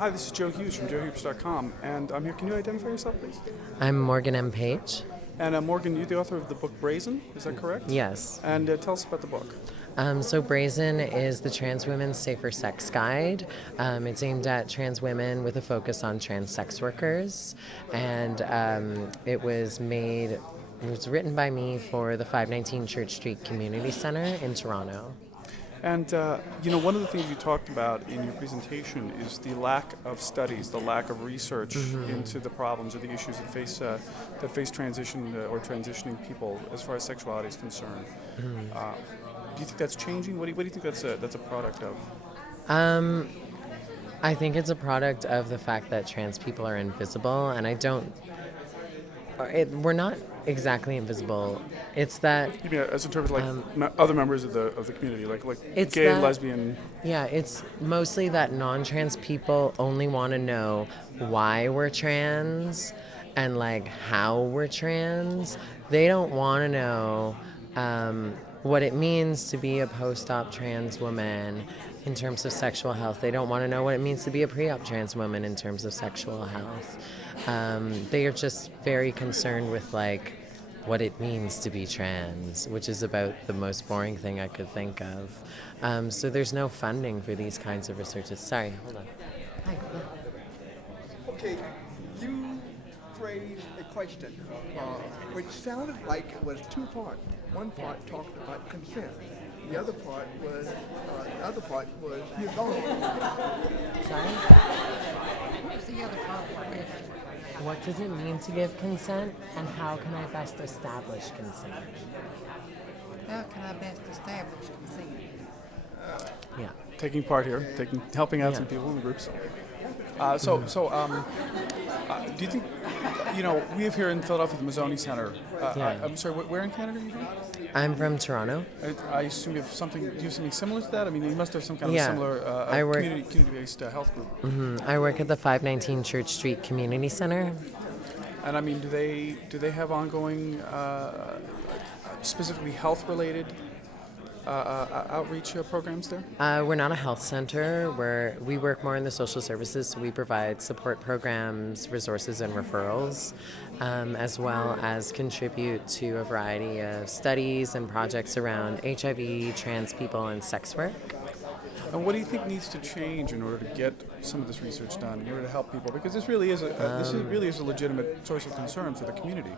Hi, this is Joe Hughes from joehubris.com, and I'm here. Can you identify yourself, please? I'm Morgan M. Page. And Morgan, you're the author of the book Brazen, is that correct? Yes. And tell us about the book. So Brazen is the Trans Women's Safer Sex Guide. It's aimed at trans women with a focus on trans sex workers, and it was written by me for the 519 Church Street Community Center in Toronto. And, one of the things you talked about in your presentation is the lack of studies, the lack of research into the problems or the issues that face transition or transitioning people as far as sexuality is concerned. Do you think that's changing? What do you think that's a product of? I think it's a product of the fact that trans people are invisible, and we're not exactly invisible. It's that You mean as in terms of other members of the community, like it's gay, that, lesbian? Yeah, it's mostly that non-trans people only want to know why we're trans and like how we're trans. They don't want to know what it means to be a post-op trans woman in terms of sexual health. They don't want to know what it means to be a pre-op trans woman in terms of sexual health. They are just very concerned with like what it means to be trans, which is about the most boring thing I could think of. So there's no funding for these kinds of researches. Sorry, hold on. Hi. Okay, you phrased a question which sounded like it was two parts. One part talked about consent. The other part was you're gone. Sorry? What was the other part of the question? What does it mean to give consent, and how can I best establish consent? How can I best establish consent? Yeah. Taking part here, helping out some people in the groups. Do you think, we have here in Philadelphia the Mazzoni Center. I'm sorry, where in Canada are you from? I'm from Toronto. I assume you have something. Do you have something similar to that? I mean, you must have some kind of similar community-based health group. I work at the 519 Church Street Community Center. And I mean, do they have ongoing, specifically health-related outreach programs there? We're not a health center. We work more in the social services, so we provide support programs, resources, and referrals, as well as contribute to a variety of studies and projects around HIV, trans people, and sex work. And what do you think needs to change in order to get some of this research done, in order to help people? Because this really is a legitimate source of concern for the community.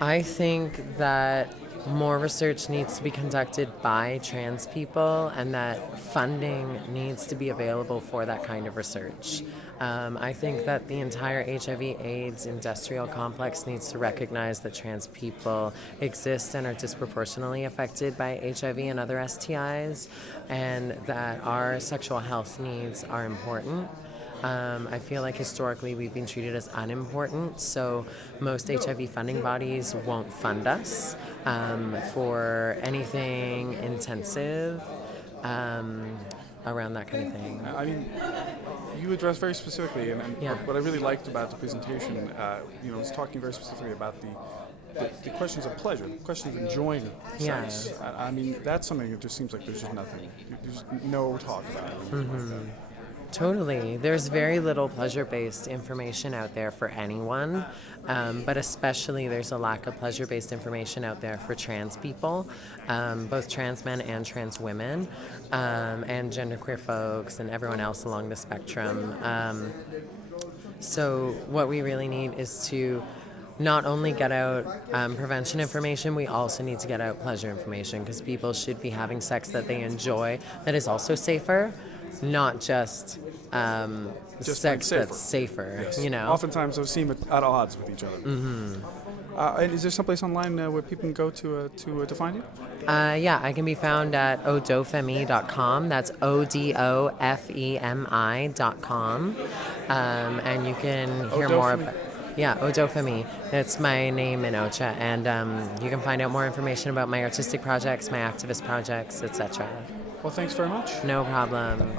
I think that more research needs to be conducted by trans people, and that funding needs to be available for that kind of research. I think that the entire HIV/AIDS industrial complex needs to recognize that trans people exist and are disproportionately affected by HIV and other STIs, and that our sexual health needs are important. I feel like historically we've been treated as unimportant, so most HIV funding bodies won't fund us for anything intensive around that kind of thing. I mean, you addressed very specifically, and what I really liked about the presentation, was talking very specifically about the questions of pleasure, the questions of enjoying sex. I mean, that's something that just seems like there's just nothing. There's no talk about it. Totally. There's very little pleasure-based information out there for anyone, but especially there's a lack of pleasure-based information out there for trans people, both trans men and trans women, and genderqueer folks and everyone else along the spectrum. So what we really need is to not only get out prevention information, we also need to get out pleasure information, because people should be having sex that they enjoy, that is also safer, not just sex that's safer. Yes. Oftentimes those seem at odds with each other. And is there someplace online where people can go to find you? I can be found at odofemi.com. That's odofemi.com. And you can hear more about... Yeah, Odofemi. That's my name in Ocha. And you can find out more information about my artistic projects, my activist projects, etc. Well, thanks very much. No problem.